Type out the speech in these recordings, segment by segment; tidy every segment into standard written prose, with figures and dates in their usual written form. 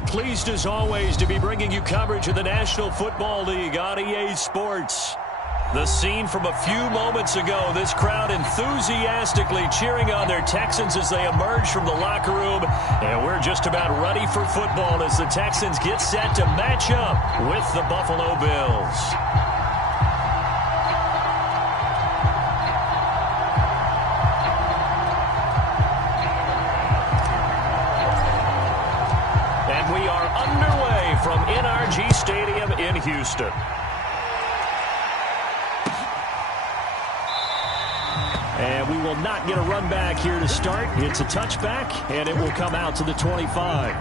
are pleased as always to be bringing you coverage of the National Football League on EA Sports. The scene from a few moments ago, this crowd enthusiastically cheering on their Texans as they emerge from the locker room. And we're just about ready for football as the Texans get set to match up with the Buffalo Bills. And we are underway from NRG Stadium in Houston. And we will not get a run back here to start. It's a touchback, and it will come out to the 25.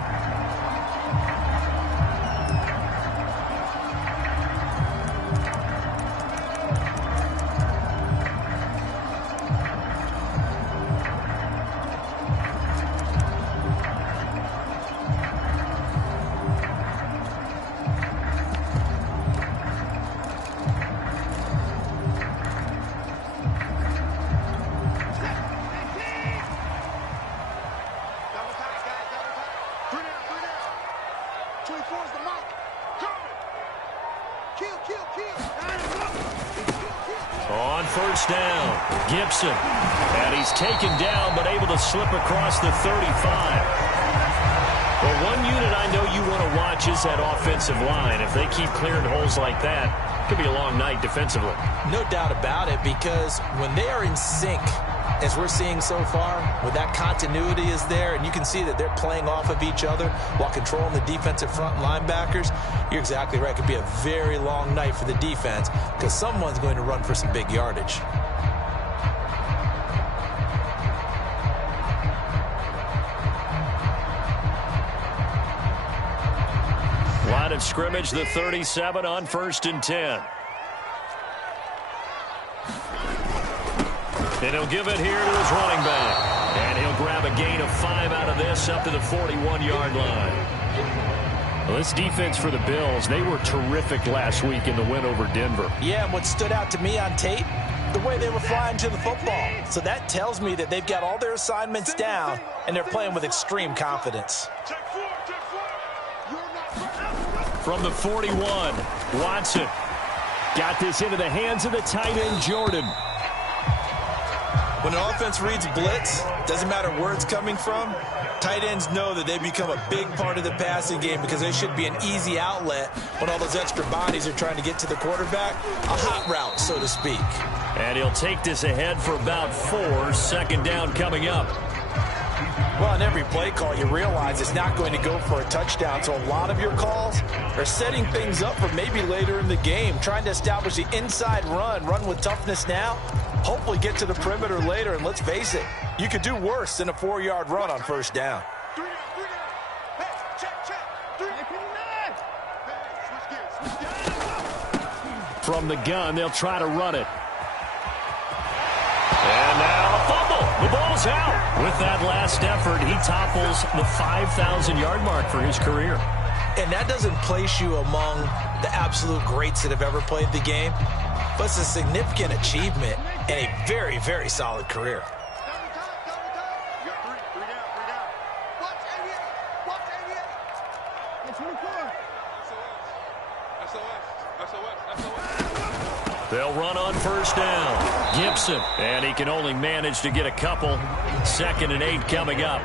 On first down, Gibson. And he's taken down, but able to slip across the 35. Well, one unit I know you want to watch is that offensive line. If they keep clearing holes like that, it could be a long night defensively. No doubt about it, because when they are in sync, as we're seeing so far, with that continuity is there, and you can see that they're playing off of each other while controlling the defensive front linebackers, you're exactly right. It could be a very long night for the defense because someone's going to run for some big yardage. Line of scrimmage, the 37 on 1st and 10. And he'll give it here to his running back. And he'll grab a gain of 5 out of this up to the 41-yard line. Well, this defense for the Bills, they were terrific last week in the win over Denver. Yeah, and what stood out to me on tape, the way they were flying to the football. So that tells me that they've got all their assignments down, and they're playing with extreme confidence. From the 41, Watson got this into the hands of the tight end, Jordan. When an offense reads blitz, doesn't matter where it's coming from, tight ends know that they become a big part of the passing game because they should be an easy outlet when all those extra bodies are trying to get to the quarterback. A hot route, so to speak. And he'll take this ahead for about 4. 2nd down coming up. Well, in every play call, you realize it's not going to go for a touchdown. So a lot of your calls are setting things up for maybe later in the game, trying to establish the inside run with toughness now, hopefully get to the perimeter later. And let's face it, you could do worse than a 4-yard run on 1st down. From the gun, they'll try to run it. And now a fumble. The ball's out. With that last effort, he topples the 5,000-yard mark for his career. And that doesn't place you among the absolute greats that have ever played the game, but it's a significant achievement and a very, very solid career. They'll run on 1st down. Gibson, and he can only manage to get a couple. 2nd and 8 coming up.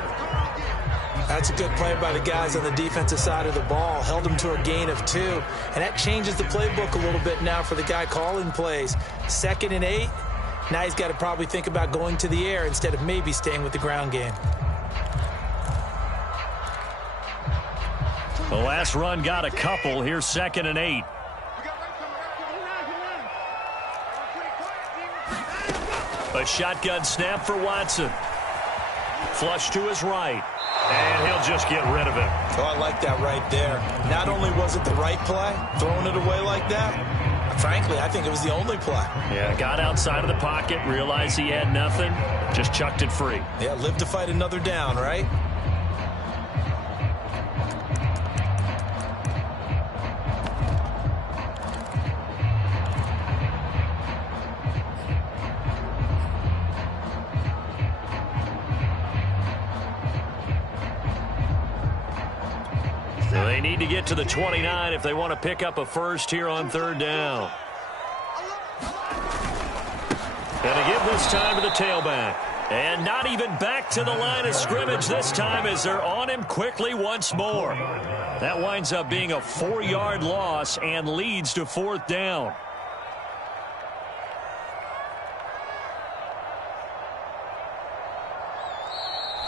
That's a good play by the guys on the defensive side of the ball. Held them to a gain of 2. And that changes the playbook a little bit now for the guy calling plays. 2nd and 8. Now he's got to probably think about going to the air instead of maybe staying with the ground game. The last run got a couple. Here's 2nd and 8. A shotgun snap for Watson. Flush to his right. And he'll just get rid of it. Oh, I like that right there. Not only was it the right play, throwing it away like that, frankly, I think it was the only play. Yeah, got outside of the pocket, realized he had nothing, just chucked it free. Yeah, live to fight another down, right? They need to get to the 29 if they want to pick up a first here on third down. And they give this time to the tailback. And not even back to the line of scrimmage this time as they're on him quickly once more. That winds up being a 4-yard loss and leads to fourth down.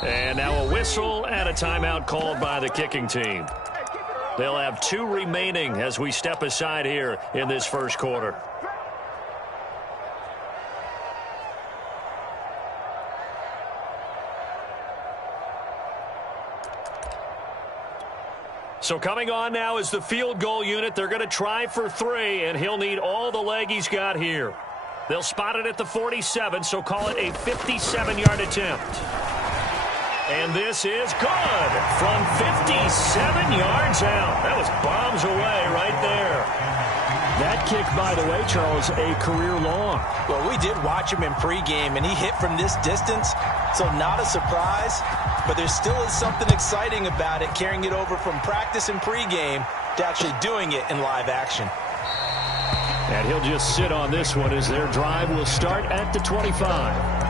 And now a whistle and a timeout called by the kicking team. They'll have 2 remaining as we step aside here in this first quarter. So coming on now is the field goal unit. They're going to try for 3, and he'll need all the leg he's got here. They'll spot it at the 47, so call it a 57-yard attempt. And this is good from 57 yards out. That was bombs away right there. That kick, by the way, Charles, a career long. Well, we did watch him in pregame, and he hit from this distance, so not a surprise. But there still is something exciting about it, carrying it over from practice and pregame to actually doing it in live action. And he'll just sit on this one as their drive will start at the 25.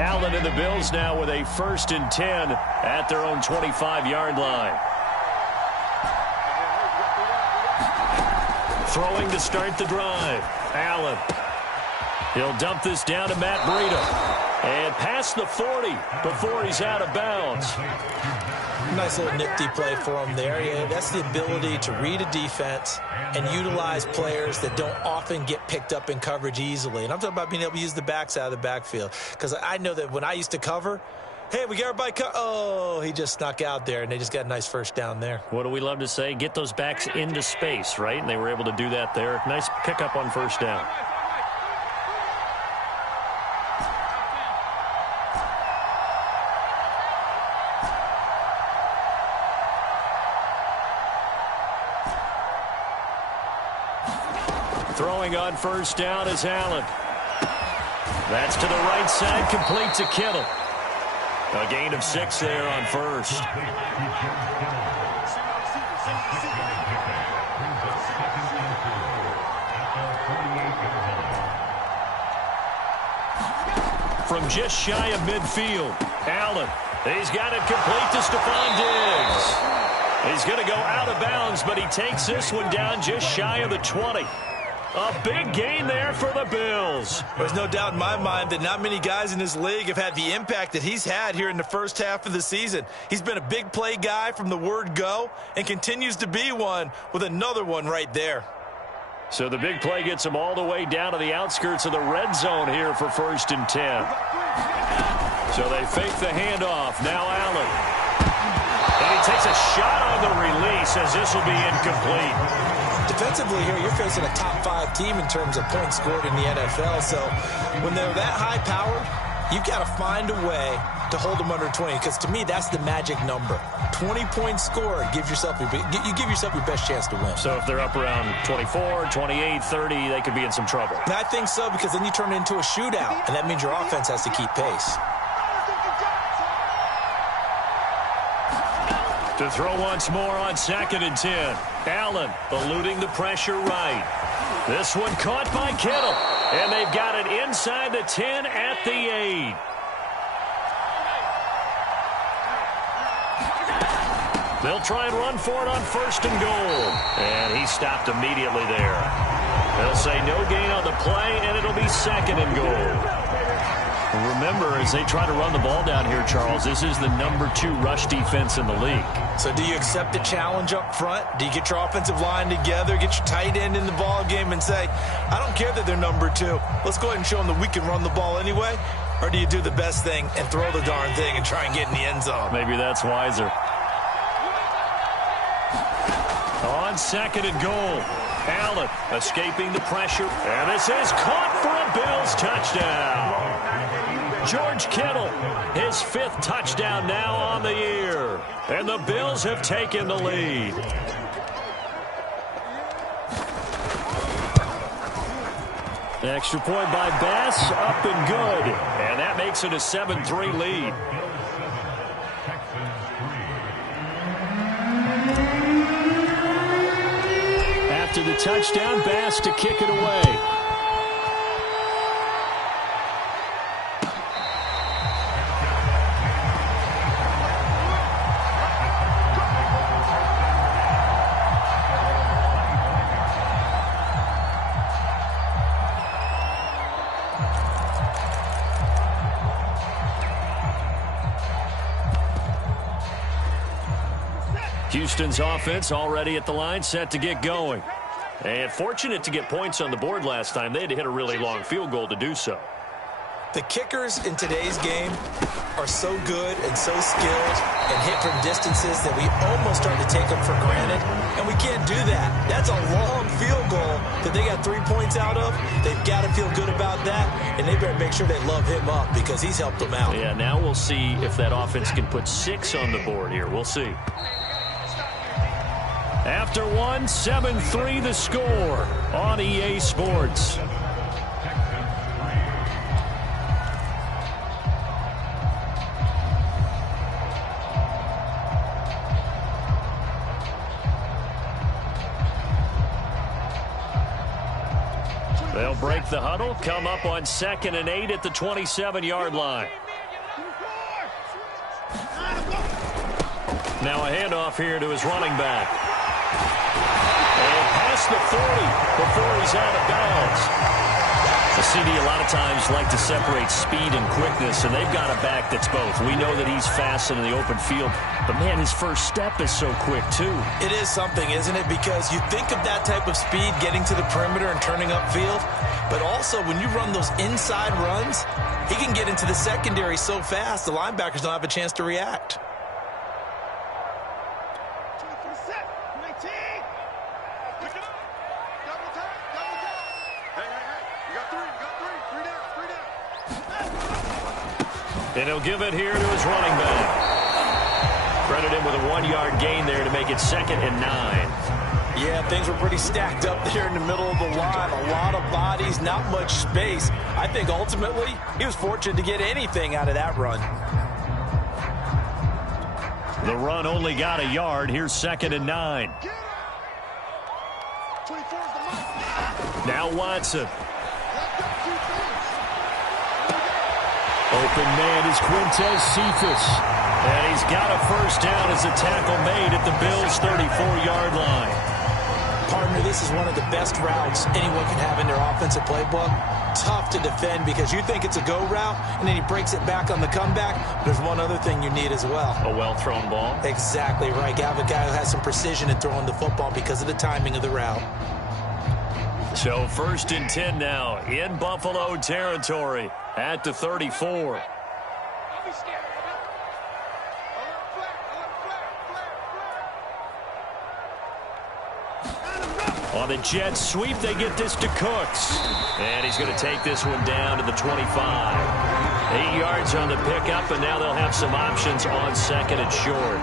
Allen and the Bills now with a 1st and 10 at their own 25-yard line. Throwing to start the drive. Allen. He'll dump this down to Matt Breida. And past the 40 before he's out of bounds. Nice little nifty play for him there. Yeah, that's the ability to read a defense and utilize players that don't often get picked up in coverage easily. And I'm talking about being able to use the backs out of the backfield. Because I know that when I used to cover, hey, we got everybody oh, he just snuck out there, and they just got a nice first down there. What do we love to say? Get those backs into space, right? And they were able to do that there. Nice pickup on first down. Throwing on first down is Allen. That's to the right side, complete to Kittle. A gain of 6 there on first. From just shy of midfield, Allen. He's got it complete to Stephon Diggs. He's going to go out of bounds, but he takes this one down just shy of the 20. A big gain there for the Bills. There's no doubt in my mind that not many guys in this league have had the impact that he's had here in the first half of the season. He's been a big play guy from the word go and continues to be one with another one right there. So the big play gets him all the way down to the outskirts of the red zone here for 1st and 10. So they fake the handoff. Now Allen. And he takes a shot on the release as this will be incomplete. Defensively here, you're facing a top 5 team in terms of points scored in the NFL. So when they're that high powered, you've got to find a way to hold them under 20. Because to me, that's the magic number. 20 points scored gives yourself you give yourself your best chance to win. So if they're up around 24, 28, 30, they could be in some trouble. And I think so, because then you turn it into a shootout, and that means your offense has to keep pace. To throw once more on 2nd and 10. Allen eluding the pressure right. This one caught by Kittle. And they've got it inside the 10 at the 8. They'll try and run for it on 1st and goal. And he stopped immediately there. They'll say no gain on the play, and it'll be 2nd and goal. Remember, as they try to run the ball down here, Charles, this is the number 2 rush defense in the league. So do you accept the challenge up front? Do you get your offensive line together, get your tight end in the ball game and say, I don't care that they're number 2. Let's go ahead and show them that we can run the ball anyway? Or do you do the best thing and throw the darn thing and try and get in the end zone? Maybe that's wiser. On 2nd and goal, Allen escaping the pressure. And this is caught for a Bills touchdown. George Kittle, his 5th touchdown now on the year. And the Bills have taken the lead. Extra point by Bass, up and good. And that makes it a 7-3 lead. After the touchdown, Bass to kick it away. Houston's offense already at the line, set to get going. And fortunate to get points on the board last time. They had to hit a really long field goal to do so. The kickers in today's game are so good and so skilled and hit from distances that we almost start to take them for granted. And we can't do that. That's a long field goal that they got 3 points out of. They've got to feel good about that, and they better make sure they love him up because he's helped them out. Yeah, now we'll see if that offense can put 6 on the board here. We'll see. After one, 7-3 the score on EA Sports. They'll break the huddle, come up on 2nd and 8 at the 27-yard line. Now a handoff here to his running back. And past the 40 before he's out of bounds. The CD a lot of times like to separate speed and quickness, and they've got a back that's both. We know that he's fast in the open field, but, man, his first step is so quick, too. It is something, isn't it? Because you think of that type of speed getting to the perimeter and turning upfield, but also when you run those inside runs, he can get into the secondary so fast the linebackers don't have a chance to react. And he'll give it here to his running back. Credit him with a 1-yard gain there to make it 2nd and 9. Yeah, things were pretty stacked up there in the middle of the line. A lot of bodies, not much space. I think ultimately he was fortunate to get anything out of that run. The run only got a yard. Here's 2nd and 9. Now Watson. Open man is Quintez Cephus. And he's got a first down as a tackle made at the Bills' 34-yard line. Partner, this is one of the best routes anyone can have in their offensive playbook. Tough to defend because you think it's a go route, and then he breaks it back on the comeback. There's one other thing you need as well. A well-thrown ball. Exactly right. You have a guy who has some precision in throwing the football because of the timing of the route. So 1st and 10 now in Buffalo territory at the 34. On the jet sweep, they get this to Cooks. And he's going to take this one down to the 25. 8 yards on the pickup, and now they'll have some options on 2nd and short.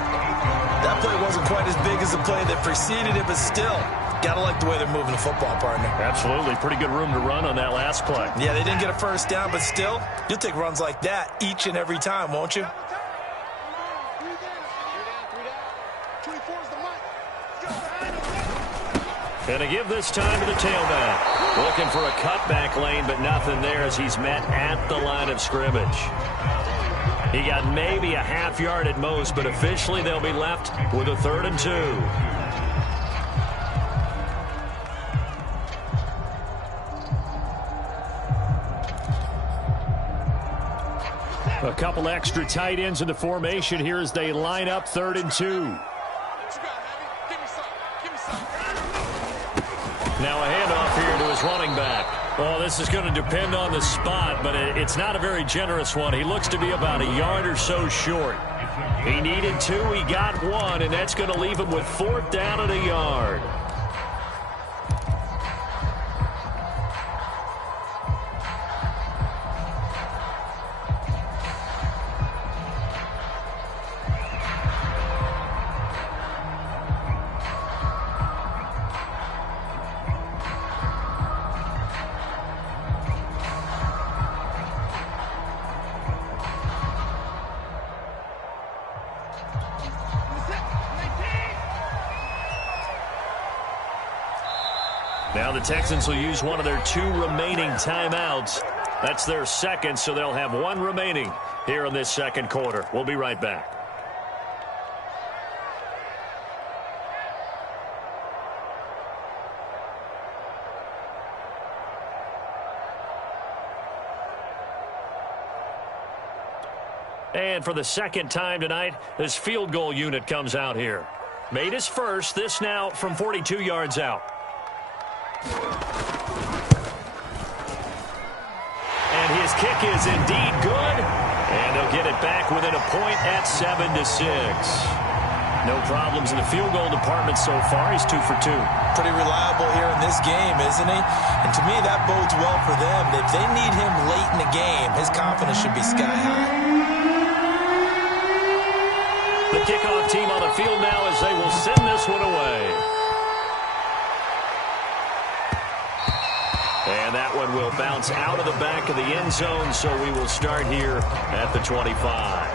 That play wasn't quite as big as the play that preceded it, but still, got to like the way they're moving the football, partner. Absolutely. Pretty good room to run on that last play. Yeah, they didn't get a first down, but still, you'll take runs like that each and every time, won't you? And to give this time to the tailback. Looking for a cutback lane, but nothing there as he's met at the line of scrimmage. He got maybe a half yard at most, but officially they'll be left with a 3rd and 2. A couple extra tight ends in the formation here as they line up 3rd and 2. Now a handoff here to his running back. Well, this is going to depend on the spot, but it's not a very generous one. He looks to be about a yard or so short. He needed 2, he got 1, and that's going to leave him with 4th down and a yard. Now the Texans will use one of their 2 remaining timeouts. That's their second, so they'll have 1 remaining here in this second quarter. We'll be right back. And for the second time tonight, this field goal unit comes out here. Made his first, this now from 42 yards out. And his kick is indeed good. And they'll get it back within a point at 7-6. No problems in the field goal department so far. He's 2 for 2. Pretty reliable here in this game, isn't he? And to me, that bodes well for them. If they need him late in the game, his confidence should be sky high. The kickoff team on the field now as they will send this one away. And that one will bounce out of the back of the end zone, so we will start here at the 25.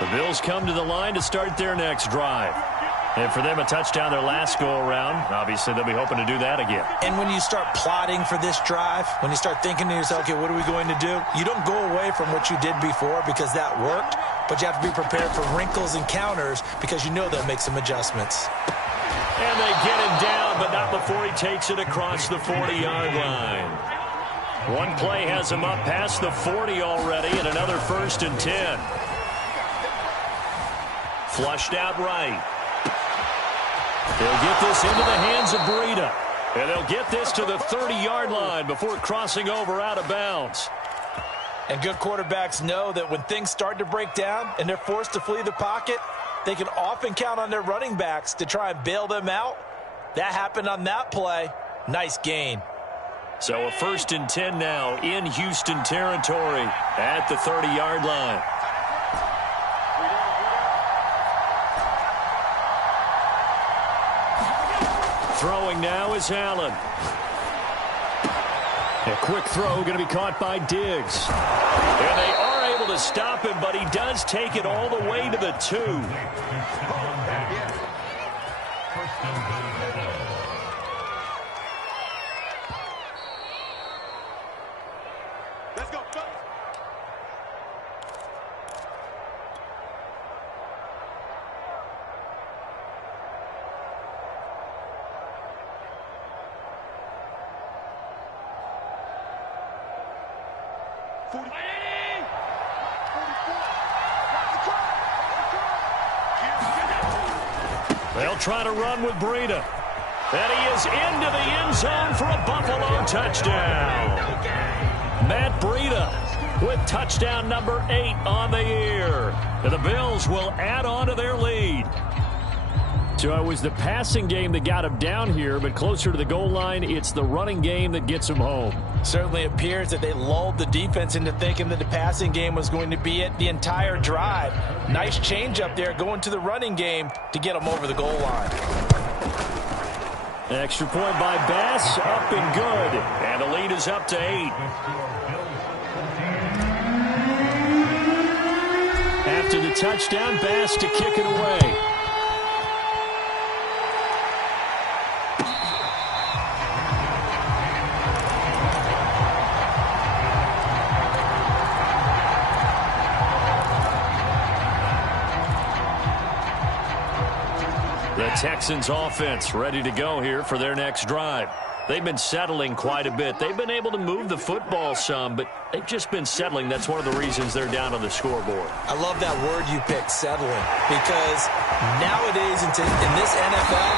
The Bills come to the line to start their next drive. And for them, a touchdown their last go-around. Obviously, they'll be hoping to do that again. And when you start plotting for this drive, when you start thinking to yourself, okay, what are we going to do? You don't go away from what you did before because that worked, but you have to be prepared for wrinkles and counters because you know they'll make some adjustments. And they get him down, but not before he takes it across the 40-yard line. One play has him up past the 40 already, and another 1st and 10. Flushed out right. They'll get this into the hands of Breida. And they'll get this to the 30-yard line before crossing over out of bounds. And good quarterbacks know that when things start to break down and they're forced to flee the pocket, they can often count on their running backs to try and bail them out. That happened on that play. Nice gain. So a 1st and 10 now in Houston territory at the 30-yard line. Throwing now is Allen. A quick throw going to be caught by Diggs. And they are able to stop him, but he does take it all the way to the 2. Let's go. They'll try to run with Breida. And he is into the end zone for a Buffalo touchdown. Matt Breida with touchdown number 8 on the year. And the Bills will add on to their lead. So it was the passing game that got him down here, but closer to the goal line, it's the running game that gets him home. Certainly appears that they lulled the defense into thinking that the passing game was going to be it the entire drive. Nice change up there going to the running game to get them over the goal line. Extra point by Bass, up and good. And the lead is up to 8. After the touchdown, Bass to kick it away. The Texans offense ready to go here for their next drive. They've been settling quite a bit. They've been able to move the football some, but they've just been settling. That's one of the reasons they're down on the scoreboard. I love that word you picked, settling, because nowadays in this NFL,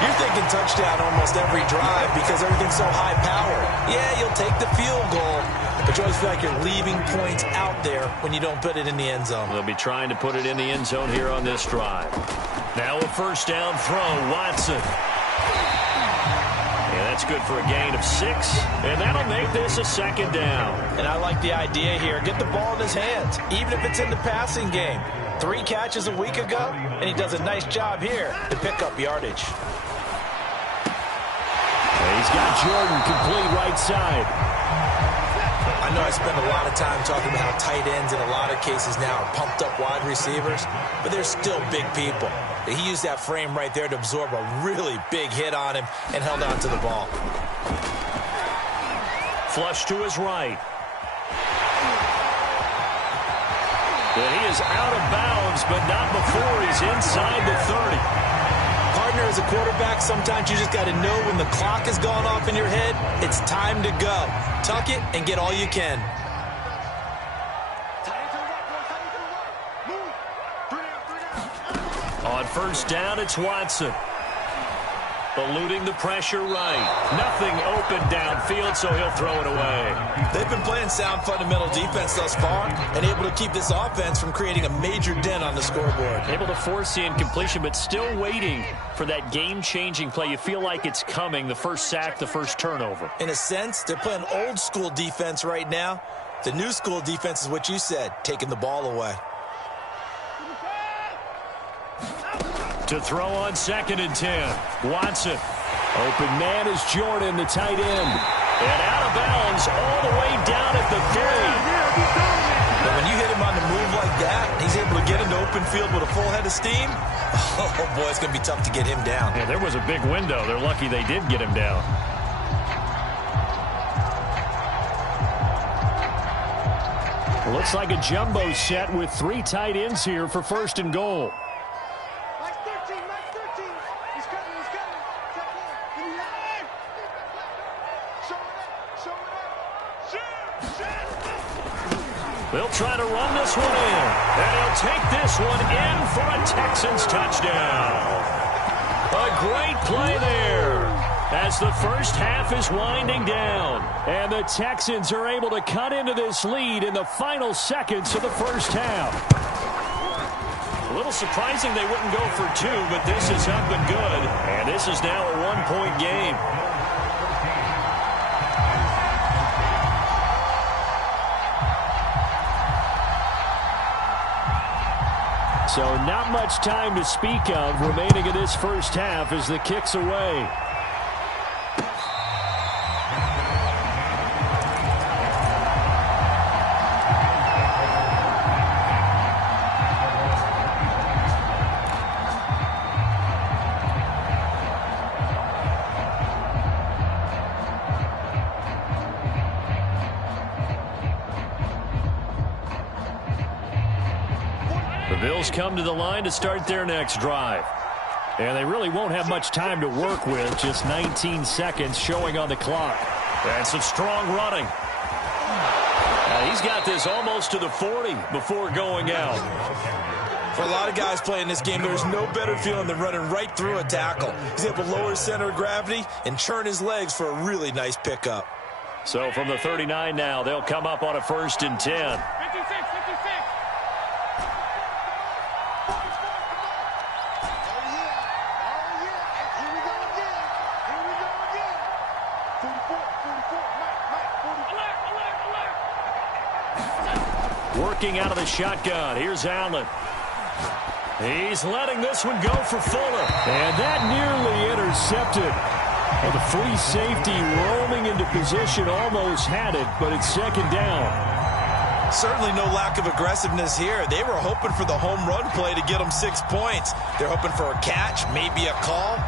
you're thinking touchdown almost every drive because everything's so high power. Yeah, you'll take the field goal, but you always feel like you're leaving points out there when you don't put it in the end zone. They'll be trying to put it in the end zone here on this drive. Now a first down throw, Watson. And that's good for a gain of 6, and that'll make this a second down. And I like the idea here. Get the ball in his hands, even if it's in the passing game. 3 catches a week ago, and he does a nice job here to pick up yardage. He's got Jordan complete right side. I know I spend a lot of time talking about how tight ends in a lot of cases now are pumped up wide receivers, but they're still big people. He used that frame right there to absorb a really big hit on him and held on to the ball. Flush to his right. And he is out of bounds, but not before he's inside the 30. Partner, as a quarterback, sometimes you just got to know when the clock has gone off in your head, it's time to go. Tuck it and get all you can. On first down, it's Watson. Eluding the pressure right. Nothing open downfield, so he'll throw it away. They've been playing sound fundamental defense thus far and able to keep this offense from creating a major dent on the scoreboard. Able to force the incompletion, but still waiting for that game-changing play. You feel like it's coming, the first sack, the first turnover. In a sense, they're playing old-school defense right now. The new school defense is what you said, taking the ball away. To throw on 2nd and 10. Watson. Open man is Jordan, the tight end. And out of bounds all the way down at the 3. But when you hit him on the move like that, he's able to get into open field with a full head of steam. Oh, boy, it's going to be tough to get him down. Yeah, there was a big window. They're lucky they did get him down. Looks like a jumbo set with 3 tight ends here for 1st and goal. They'll try to run this one in. And he'll take this one in for a Texans touchdown. A great play there as the first half is winding down. And the Texans are able to cut into this lead in the final seconds of the first half. A little surprising they wouldn't go for 2, but this is up and good. And this is now a 1-point game. So not much time to speak of remaining in this first half as the kick's away. Bills come to the line to start their next drive. And they really won't have much time to work with. Just 19 seconds showing on the clock. And some strong running. He's got this almost to the 40 before going out. For a lot of guys playing this game, there's no better feeling than running right through a tackle. He's able to lower his center of gravity and churn his legs for a really nice pickup. So from the 39 now, they'll come up on a 1st and 10. Working out of the shotgun. Here's Allen. He's letting this one go for Fuller. And that nearly intercepted. Well, the free safety roaming into position almost had it, but it's 2nd down. Certainly no lack of aggressiveness here. They were hoping for the home run play to get them 6 points. They're hoping for a catch, maybe a call,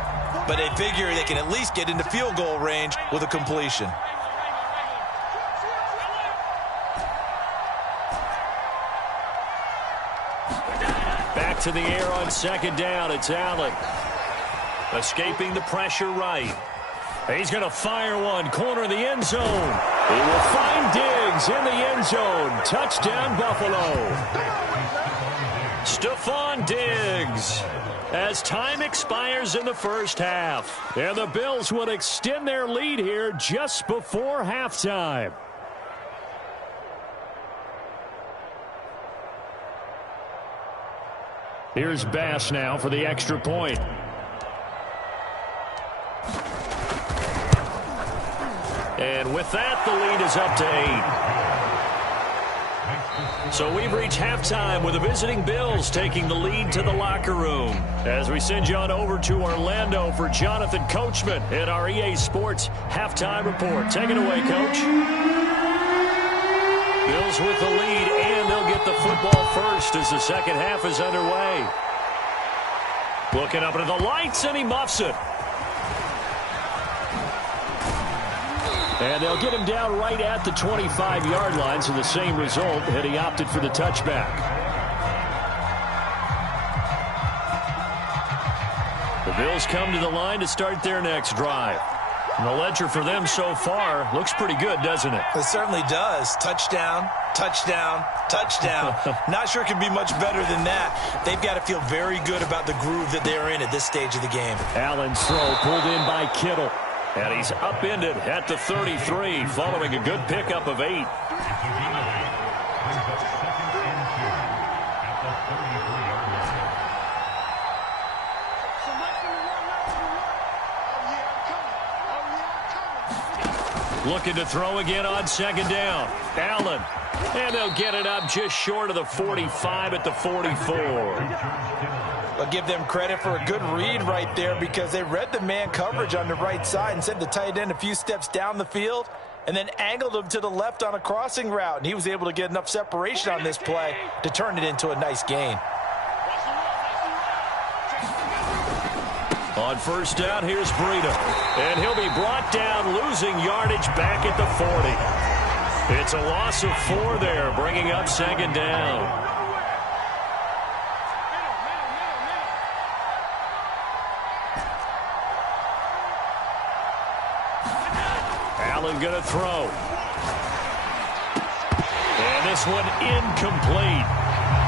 but they figure they can at least get into field goal range with a completion. Back to the air on 2nd down. It's Allen. Escaping the pressure right. He's going to fire one. Corner of the end zone. He will find Diggs in the end zone. Touchdown, Buffalo. Stephon Diggs. As time expires in the first half. And the Bills would extend their lead here just before halftime. Here's Bass now for the extra point. And with that, the lead is up to 8. So we've reached halftime with the visiting Bills taking the lead to the locker room. As we send you on over to Orlando for Jonathan Coachman in our EA Sports Halftime Report. Take it away, Coach. Bills with the lead, and they'll get the football first as the second half is underway. Looking up into the lights, and he muffs it. And they'll get him down right at the 25-yard line, so the same result, and he opted for the touchback. The Bills come to the line to start their next drive. And the ledger for them so far looks pretty good, doesn't it? It certainly does. Touchdown, touchdown, touchdown. Not sure it can be much better than that. They've got to feel very good about the groove that they're in at this stage of the game. Allen's throw pulled in by Kittle. And he's upended at the 33 following a good pickup of 8. Looking to throw again on second down. Allen. And they'll get it up just short of the 45 at the 44. I'll give them credit for a good read right there because they read the man coverage on the right side and sent the tight end a few steps down the field and then angled him to the left on a crossing route. And he was able to get enough separation on this play to turn it into a nice gain. On first down, here's Breida. And he'll be brought down, losing yardage back at the 40. It's a loss of 4 there, bringing up second down. Allen going to throw. And this one incomplete.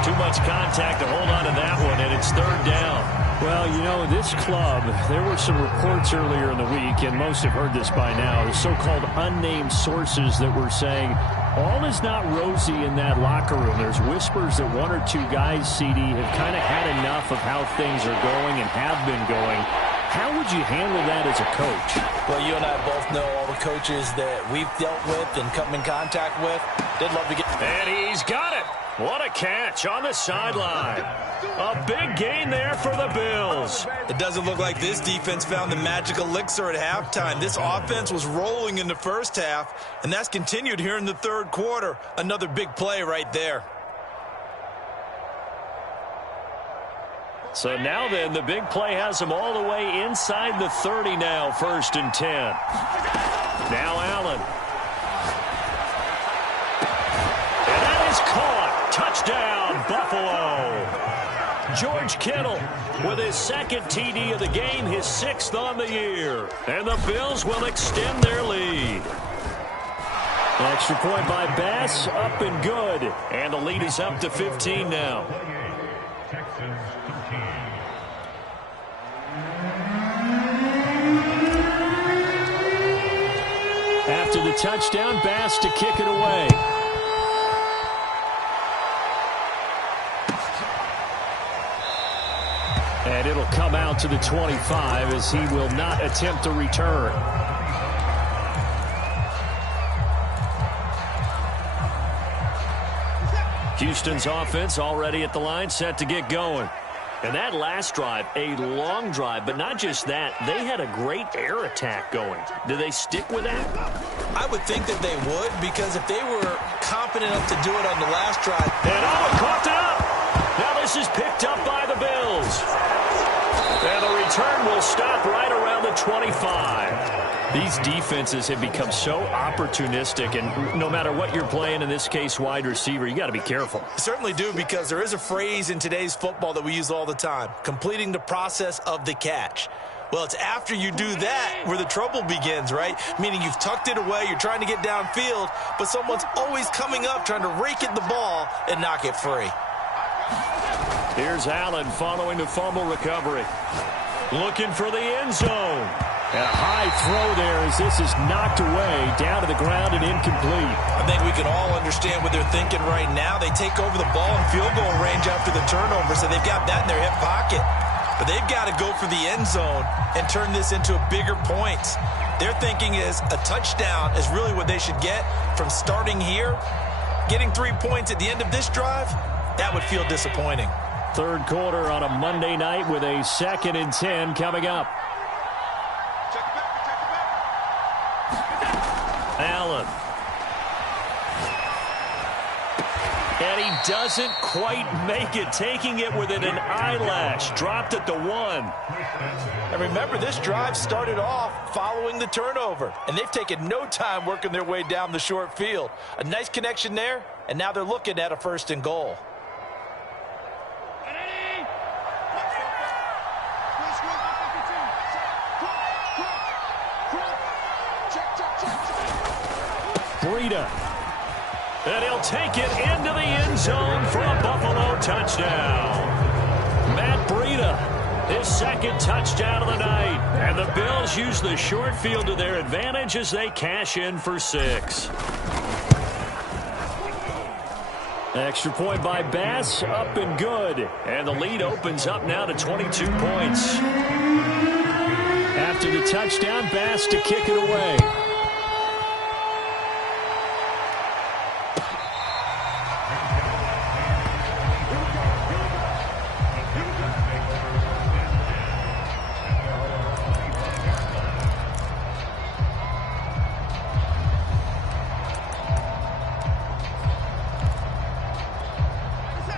Too much contact to hold on to that one, and it's third down. Well, you know, this club, there were some reports earlier in the week, and most have heard this by now, the so-called unnamed sources that were saying all is not rosy in that locker room. There's whispers that 1 or 2 guys, CD, have kind of had enough of how things are going and have been going. How would you handle that as a coach? Well, you and I both know all the coaches that we've dealt with and come in contact with. They'd love to get... And he's got it. What a catch on the sideline. A big gain there for the Bills. It doesn't look like this defense found the magic elixir at halftime. This offense was rolling in the first half, and that's continued here in the third quarter. Another big play right there. So now then, the big play has them all the way inside the 30 now, 1st and 10. Now Allen. And that is caught. Touchdown, Buffalo. George Kittle with his second TD of the game, his 6th on the year. And the Bills will extend their lead. Extra point by Bass, up and good. And the lead is up to 15 now. After the touchdown, Bass to kick it away. And it'll come out to the 25 as he will not attempt a return. Houston's offense already at the line, set to get going. And that last drive, a long drive, but not just that, they had a great air attack going. Do they stick with that? I would think that they would, because if they were confident enough to do it on the last drive. And Owen coughed it up. Now this is picked up by the Bills. And the return will stop right around the 25. These defenses have become so opportunistic, and no matter what you're playing, in this case wide receiver, you got to be careful. Certainly do, because there is a phrase in today's football that we use all the time, completing the process of the catch. Well, it's after you do that where the trouble begins, right? Meaning you've tucked it away, you're trying to get downfield, but someone's always coming up trying to rake at the ball and knock it free. Here's Allen following the fumble recovery. Looking for the end zone. And a high throw there as this is knocked away, down to the ground and incomplete. I think we can all understand what they're thinking right now. They take over the ball in field goal range after the turnover, so they've got that in their hip pocket. But they've got to go for the end zone and turn this into bigger points. Their thinking is a touchdown is really what they should get from starting here Getting 3 points at the end of this drive, that would feel disappointing. Third quarter on a Monday night with a 2nd and 10 coming up. Allen. And he doesn't quite make it, taking it within an eyelash. Dropped at the 1. And remember, this drive started off following the turnover, and they've taken no time working their way down the short field. A nice connection there, and now they're looking at a 1st and goal. Breida. And he'll take it into the end zone for a Buffalo touchdown. Matt Breida, his 2nd touchdown of the night. And the Bills use the short field to their advantage as they cash in for 6. Extra point by Bass, up and good. And the lead opens up now to 22 points. After the touchdown, Bass to kick it away.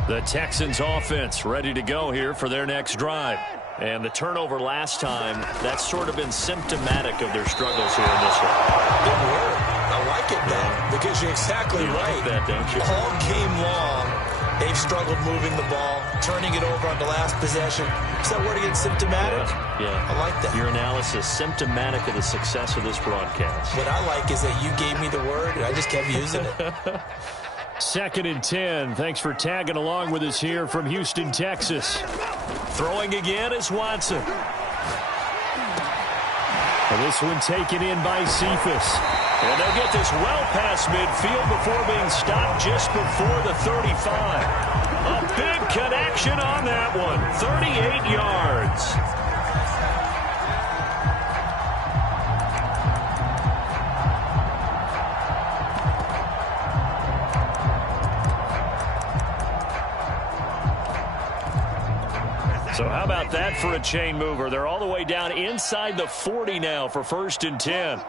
The Texans offense ready to go here for their next drive. And the turnover last time, that's sort of been symptomatic of their struggles here in this one. Good word. I like it, though, because you're exactly right. Like that, don't you? All game long, they've struggled moving the ball, turning it over on the last possession. Is that word again, symptomatic? Yeah. I like that. Your analysis, symptomatic of the success of this broadcast. What I like is that you gave me the word, and I just kept using it. 2nd and 10. Thanks for tagging along with us here from Houston, Texas. Throwing again is Watson. And this one taken in by Cephas. And they'll get this well past midfield before being stopped just before the 35. A big connection on that one. 38 yards. So how about that for a chain mover? They're all the way down inside the 40 now for 1st and 10.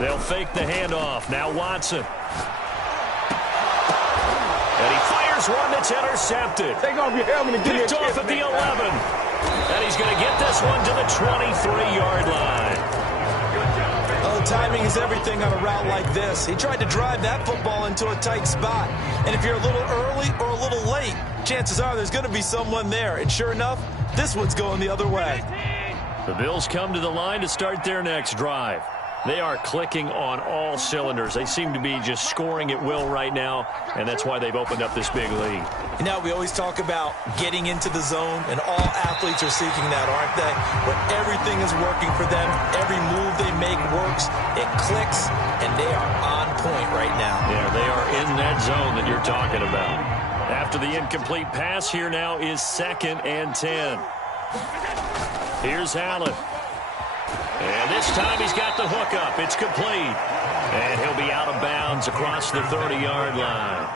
They'll fake the handoff. Now Watson. And he fires one that's intercepted. Take off your helmet and picked off at the 11. And he's going to get this one to the 23-yard line. Oh, timing is everything on a route like this. He tried to drive that football into a tight spot. And if you're a little early or a little late, chances are there's going to be someone there. And sure enough, this one's going the other way. The Bills come to the line to start their next drive. They are clicking on all cylinders. They seem to be just scoring at will right now, and that's why they've opened up this big lead. You know, we always talk about getting into the zone, and all athletes are seeking that, aren't they? Where everything is working for them, every move they make works, it clicks, and they are on point right now. Yeah, they are in that zone that you're talking about. After the incomplete pass, here now is 2nd and 10. Here's Allen. And this time he's got the hook up. It's complete. And he'll be out of bounds across the 30-yard line.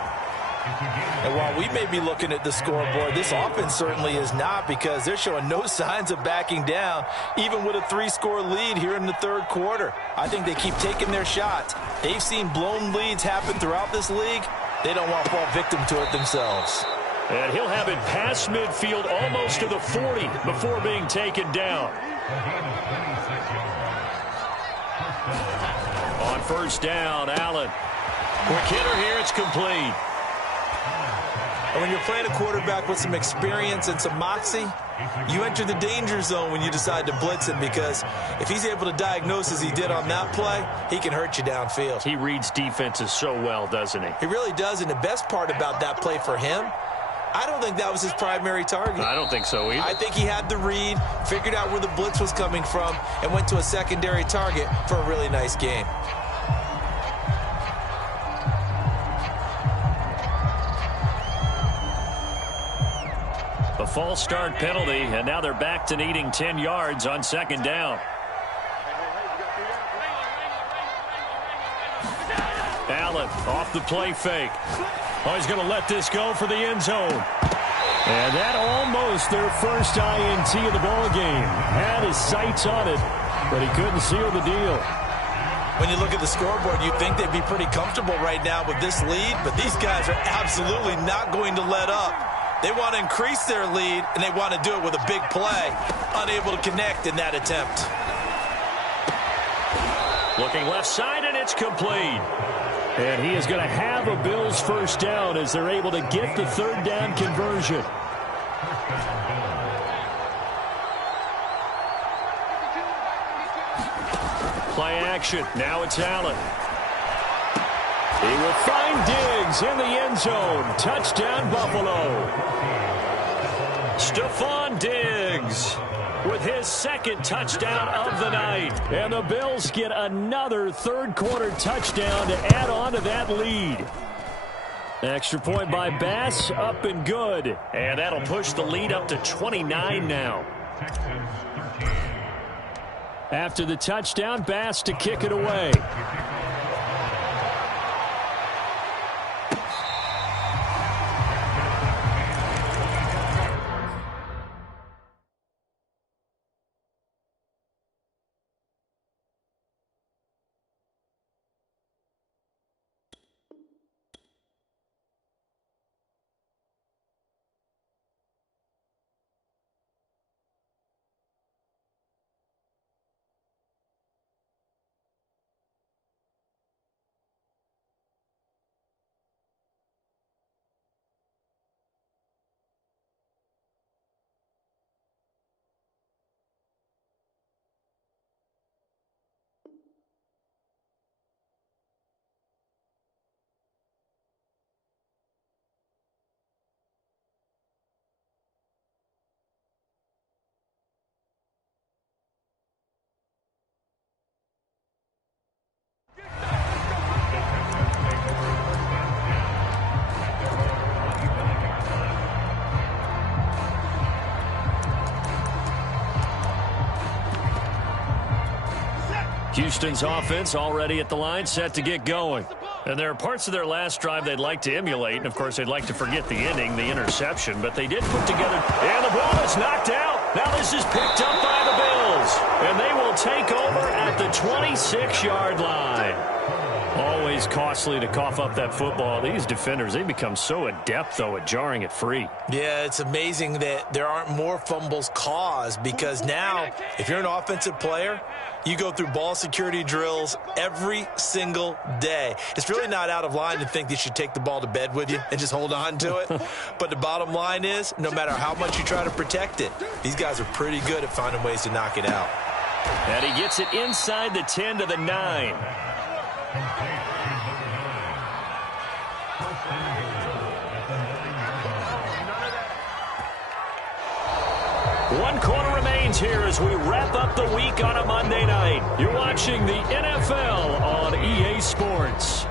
And while we may be looking at the scoreboard, this offense certainly is not, because they're showing no signs of backing down, even with a 3-score lead here in the third quarter. I think they keep taking their shots. They've seen blown leads happen throughout this league. They don't want to fall victim to it themselves. And he'll have it past midfield almost to the 40 before being taken down. On 1st down, Allen. Quick hitter here, it's complete. And when you're playing a quarterback with some experience and some moxie, you enter the danger zone when you decide to blitz him, because if he's able to diagnose as he did on that play, he can hurt you downfield. He reads defenses so well, doesn't he? He really does, and the best part about that play for him, I don't think that was his primary target. I don't think so either. I think he had the read, figured out where the blitz was coming from, and went to a secondary target for a really nice game. A false start penalty, and now they're back to needing 10 yards on 2nd down. Allen off the play fake. Oh, he's going to let this go for the end zone. And that almost their first INT of the ball game. Had his sights on it, but he couldn't seal the deal. When you look at the scoreboard, you'd think they'd be pretty comfortable right now with this lead, but these guys are absolutely not going to let up. They want to increase their lead, and they want to do it with a big play. Unable to connect in that attempt. Looking left side, and it's complete. And he is going to have a Bills first down as they're able to get the third down conversion. Play action. Now it's Allen. He will find Diggs in the end zone. Touchdown, Buffalo. Stephon Diggs with his second touchdown of the night. And the Bills get another third-quarter touchdown to add on to that lead. Extra point by Bass, up and good. And that'll push the lead up to 29 now. After the touchdown, Bass to kick it away. Houston's offense already at the line, set to get going. And there are parts of their last drive they'd like to emulate. And, of course, they'd like to forget the ending, the interception. But they did put together. And the ball is knocked out. Now this is picked up by the Bills. And they will take over at the 26-yard line. Always costly to cough up that football. These defenders, they become so adept, though, at jarring it free. Yeah, it's amazing that there aren't more fumbles caused because now, if you're an offensive player, you go through ball security drills every single day. It's really not out of line to think that you should take the ball to bed with you and just hold on to it. But the bottom line is, no matter how much you try to protect it, these guys are pretty good at finding ways to knock it out. And he gets it inside the 10 to the 9. One quarter remains here as we wrap up the week on a Monday night. You're watching the NFL on EA Sports.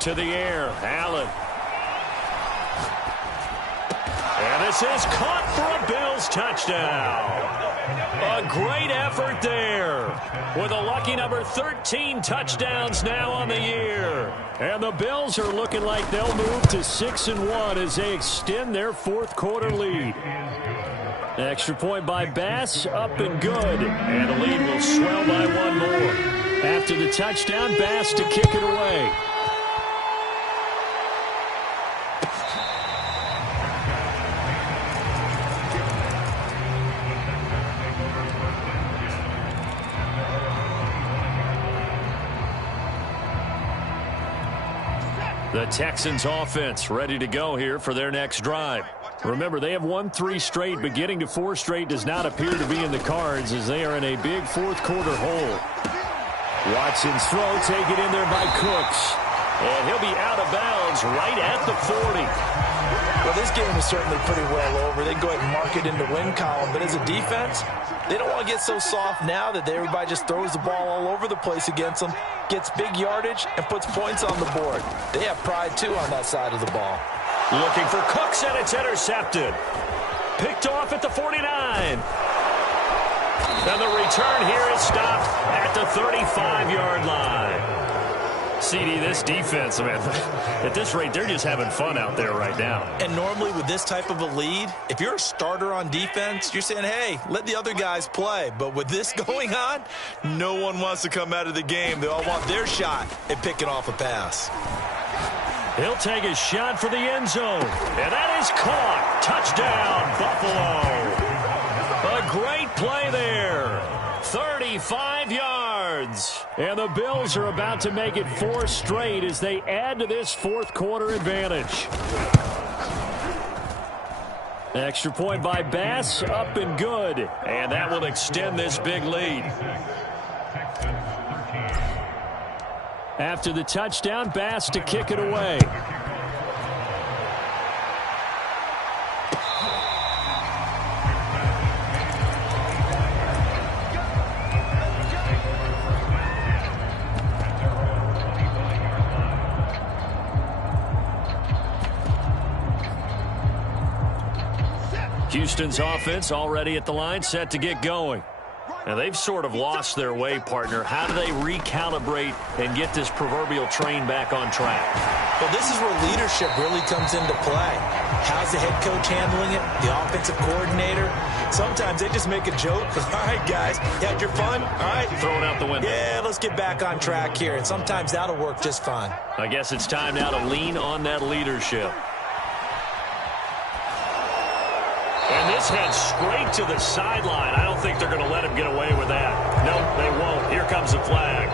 To the air, Allen. And this is caught for a Bills touchdown. A great effort there. With a lucky number 13 touchdowns now on the year. And the Bills are looking like they'll move to 6-1 as they extend their fourth quarter lead. Extra point by Bass, up and good. And the lead will swell by one more. After the touchdown, Bass to kick it away. The Texans offense ready to go here for their next drive. Remember, they have won 3 straight, but getting to 4 straight does not appear to be in the cards as they are in a big fourth quarter hole. Watson's throw taken in there by Cooks. And he'll be out of bounds right at the 40. Well, this game is certainly pretty well over. They can go ahead and mark it in the win column. But as a defense, they don't want to get so soft now that everybody just throws the ball all over the place against them, gets big yardage, and puts points on the board. They have pride, too, on that side of the ball. Looking for Cooks, and it's intercepted. Picked off at the 49. And the return here is stopped at the 35-yard line. CD, this defense, man, at this rate, they're just having fun out there right now. And normally with this type of a lead, if you're a starter on defense, you're saying, hey, let the other guys play. But with this going on, no one wants to come out of the game. They all want their shot at picking off a pass. He'll take his shot for the end zone. And that is caught. Touchdown, Buffalo. A great play there. 35 yards. And the Bills are about to make it 4 straight as they add to this fourth quarter advantage. Extra point by Bass, up and good. And that will extend this big lead. After the touchdown, Bass to kick it away. Houston's offense already at the line, set to get going. Now, they've sort of lost their way, partner. How do they recalibrate and get this proverbial train back on track? Well, this is where leadership really comes into play. How's the head coach handling it? The offensive coordinator? Sometimes they just make a joke. All right, guys, you had your fun? All right. Throw it out the window. Yeah, let's get back on track here. And sometimes that'll work just fine. I guess it's time now to lean on that leadership. And this heads straight to the sideline. I don't think they're going to let him get away with that. No, they won't. Here comes the flag.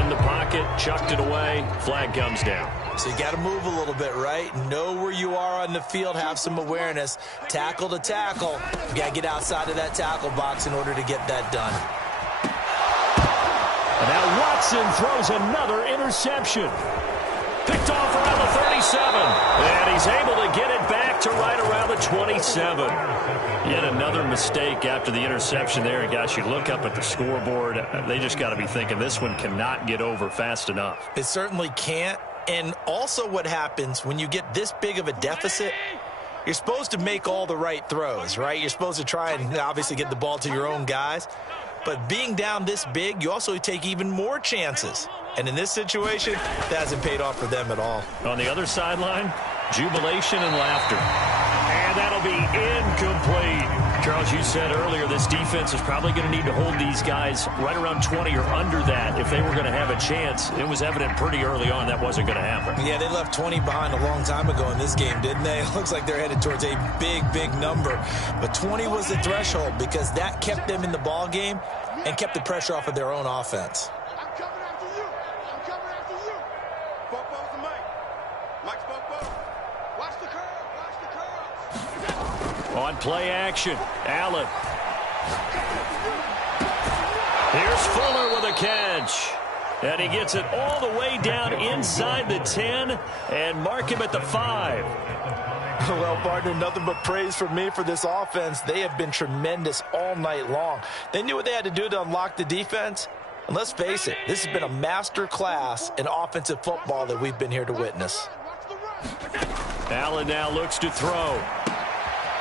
In the pocket, chucked it away. Flag comes down. So you got to move a little bit, right? Know where you are on the field. Have some awareness. Tackle to tackle. You got to get outside of that tackle box in order to get that done. And now Watson throws another interception. Picked off around the 37. And he's able to get it back to right around the 27. Yet another mistake after the interception there. And, guys, you look up at the scoreboard. They just got to be thinking this one cannot get over fast enough. It certainly can't. And also what happens when you get this big of a deficit, you're supposed to make all the right throws, right? You're supposed to try and obviously get the ball to your own guys. But being down this big, you also take even more chances. And in this situation, that hasn't paid off for them at all. On the other sideline, jubilation and laughter. And that'll be incomplete. Charles, you said earlier this defense is probably going to need to hold these guys right around 20 or under that if they were going to have a chance. It was evident pretty early on that wasn't going to happen. Yeah, they left 20 behind a long time ago in this game, didn't they? It looks like they're headed towards a big, big number. But 20 was the threshold because that kept them in the ball game and kept the pressure off of their own offense. On play action, Allen. Here's Fuller with a catch. And he gets it all the way down inside the 10 and mark him at the 5. Well, partner, nothing but praise from me for this offense. They have been tremendous all night long. They knew what they had to do to unlock the defense. And let's face it, this has been a master class in offensive football that we've been here to witness. Allen now looks to throw.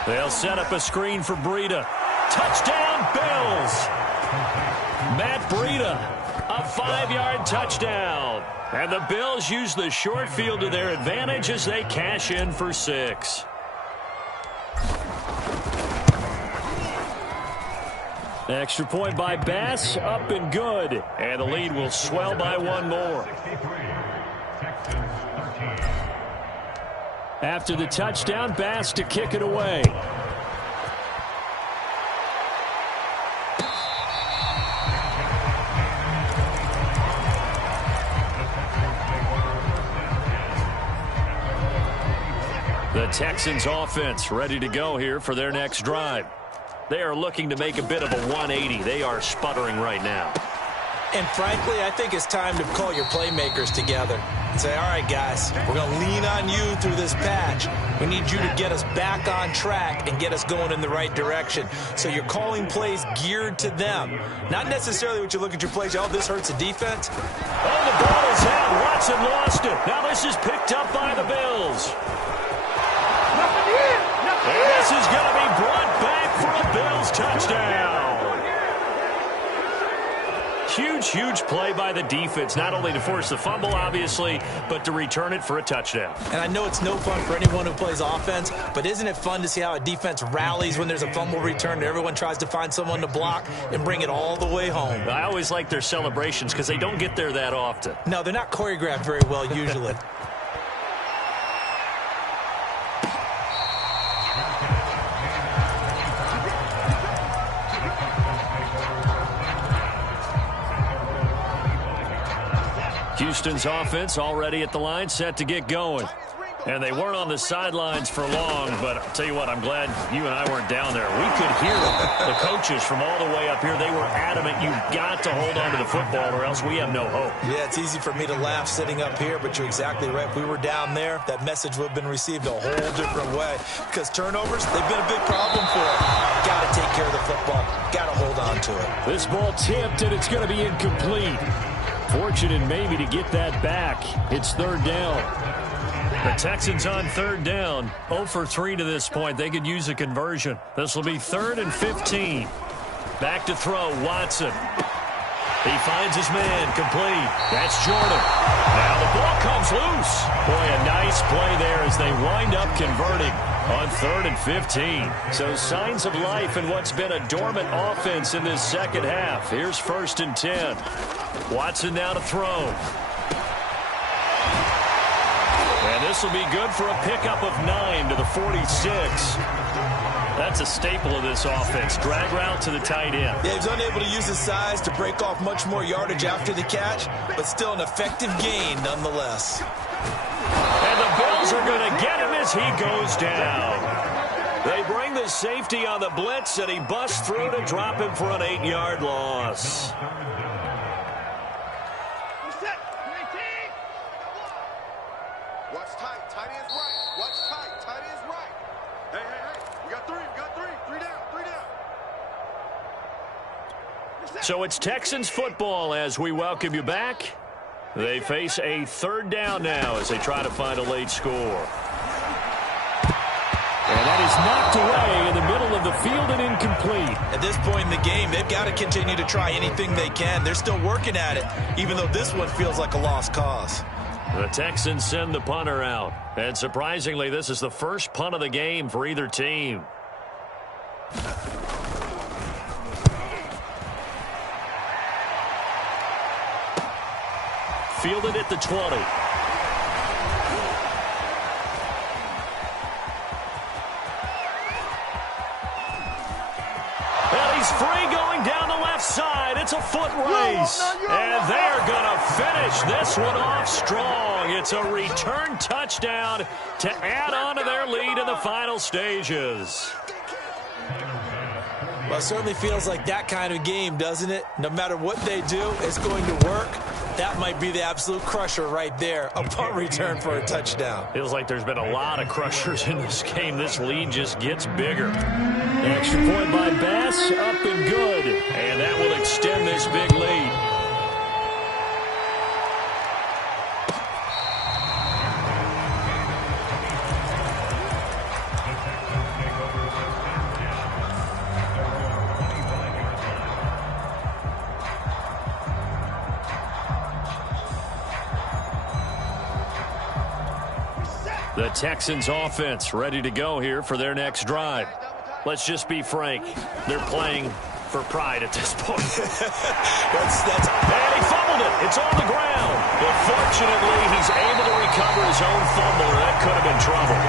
They'll set up a screen for Breida. Touchdown, Bills! Matt Breida, a 5-yard touchdown. And the Bills use the short field to their advantage as they cash in for 6. Extra point by Bass, up and good. And the lead will swell by 1 more. After the touchdown, Bass to kick it away. The Texans offense ready to go here for their next drive. They are looking to make a bit of a 180. They are sputtering right now. And frankly, I think it's time to call your playmakers together and say, all right, guys, we're going to lean on you through this patch. We need you to get us back on track and get us going in the right direction. So you're calling plays geared to them. Not necessarily what you look at your plays, oh, this hurts the defense. Oh, the ball is out. Watson lost it. Now this is picked up by the Bills. And this is going to be brought back for a Bills touchdown. Huge play by the defense, not only to force the fumble, obviously, but to return it for a touchdown. And I know it's no fun for anyone who plays offense, but isn't it fun to see how a defense rallies when there's a fumble return and everyone tries to find someone to block and bring it all the way home? I always like their celebrations because they don't get there that often. No, they're not choreographed very well usually. Houston's offense already at the line, set to get going. And they weren't on the sidelines for long, but I'll tell you what, I'm glad you and I weren't down there. We could hear the coaches from all the way up here. They were adamant, you've got to hold on to the football or else we have no hope. Yeah, it's easy for me to laugh sitting up here, but you're exactly right. If we were down there, that message would have been received a whole different way. Because turnovers, they've been a big problem for it. Got to take care of the football. Got to hold on to it. This ball tipped, and it's going to be incomplete. Fortunate maybe to get that back. It's third down. The Texans on third down. 0 for 3 to this point. They could use a conversion. This will be 3rd and 15. Back to throw, Watson. He finds his man, complete. That's Jordan. Now the ball comes loose. Boy, a nice play there as they wind up converting on 3rd and 15. So signs of life in what's been a dormant offense in this second half. Here's 1st and 10. Watson now to throw. And this will be good for a pickup of 9 to the 46. That's a staple of this offense. Drag route to the tight end. Yeah, he's unable to use his size to break off much more yardage after the catch, but still an effective gain nonetheless. And the Bills are going to get him as he goes down. They bring the safety on the blitz, and he busts through to drop him for an 8-yard loss. So it's Texans football as we welcome you back. They face a 3rd down now as they try to find a late score. And that is knocked away in the middle of the field and incomplete. At this point in the game, they've got to continue to try anything they can. They're still working at it, even though this one feels like a lost cause. The Texans send the punter out. And surprisingly, this is the first punt of the game for either team. Fielded at the 20. And he's free going down the left side. It's a foot race. And they're going to finish this one off strong. It's a return touchdown to add on to their lead in the final stages. Well, it certainly feels like that kind of game, doesn't it? No matter what they do, it's going to work. That might be the absolute crusher right there. A punt return for a touchdown. Feels like there's been a lot of crushers in this game. This lead just gets bigger. Extra point by Bass, up and good. And that will extend this big lead. The Texans offense ready to go here for their next drive. Let's just be frank. They're playing for pride at this point. And he fumbled it. It's on the ground. But fortunately, he's able to recover his own fumble, or that could have been trouble.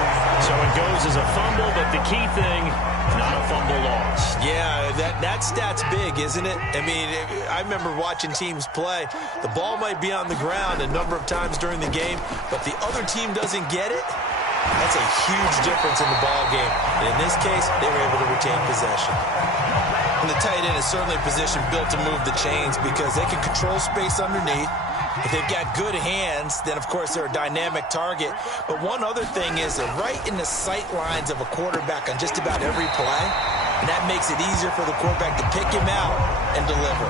So it goes as a fumble, but the key thing, not a fumble lost. Yeah, that stat's big, isn't it? I mean, I remember watching teams play. The ball might be on the ground a number of times during the game, but the other team doesn't get it. That's a huge difference in the ball game. And in this case, they were able to retain possession. And the tight end is certainly a position built to move the chains because they can control space underneath. If they've got good hands, then, of course, they're a dynamic target. But one other thing is they're right in the sight lines of a quarterback on just about every play. And that makes it easier for the quarterback to pick him out and deliver.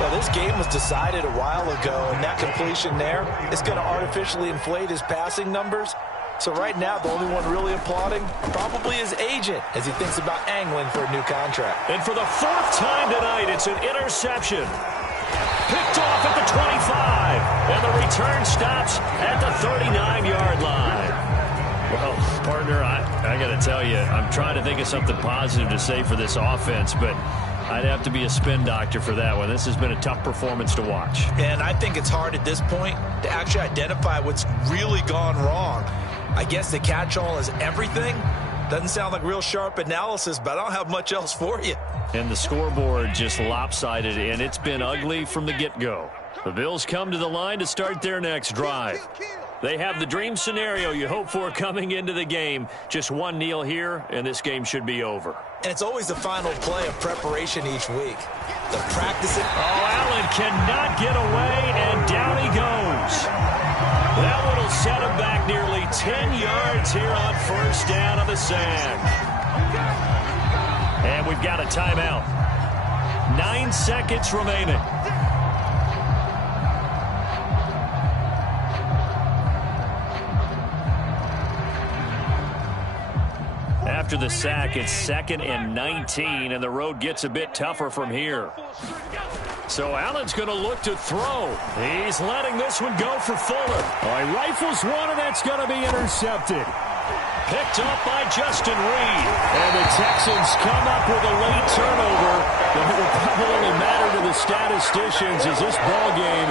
Well, this game was decided a while ago, and that completion there is going to artificially inflate his passing numbers. So right now, the only one really applauding probably his agent as he thinks about angling for a new contract. And for the fourth time tonight, it's an interception. Picked off at the 25. And the return stops at the 39-yard line. Well, partner, I got to tell you, I'm trying to think of something positive to say for this offense, but I'd have to be a spin doctor for that one. This has been a tough performance to watch. And I think it's hard at this point to actually identify what's really gone wrong. I guess the catch-all is everything. Doesn't sound like real sharp analysis, but I don't have much else for you. And the scoreboard just lopsided, and it's been ugly from the get-go. The Bills come to the line to start their next drive. They have the dream scenario you hope for coming into the game. Just one kneel here, and this game should be over. And it's always the final play of preparation each week. The practicing. Oh, Allen cannot get away, and down he goes. That one will set him back nearly 10 yards here on first down on the sand. And we've got a timeout. 9 seconds remaining. After the sack, it's 2nd and 19, and the road gets a bit tougher from here. So Allen's going to look to throw. He's letting this one go for Fuller. He rifles one, and that's going to be intercepted. Picked up by Justin Reed. And the Texans come up with a late turnover, but it will probably only matter to the statisticians as this ball game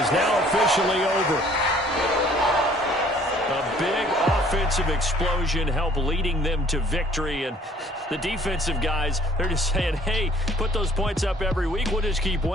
is now officially over. A big offensive explosion helped leading them to victory, and the defensive guys, they're just saying, hey, put those points up every week. We'll just keep winning.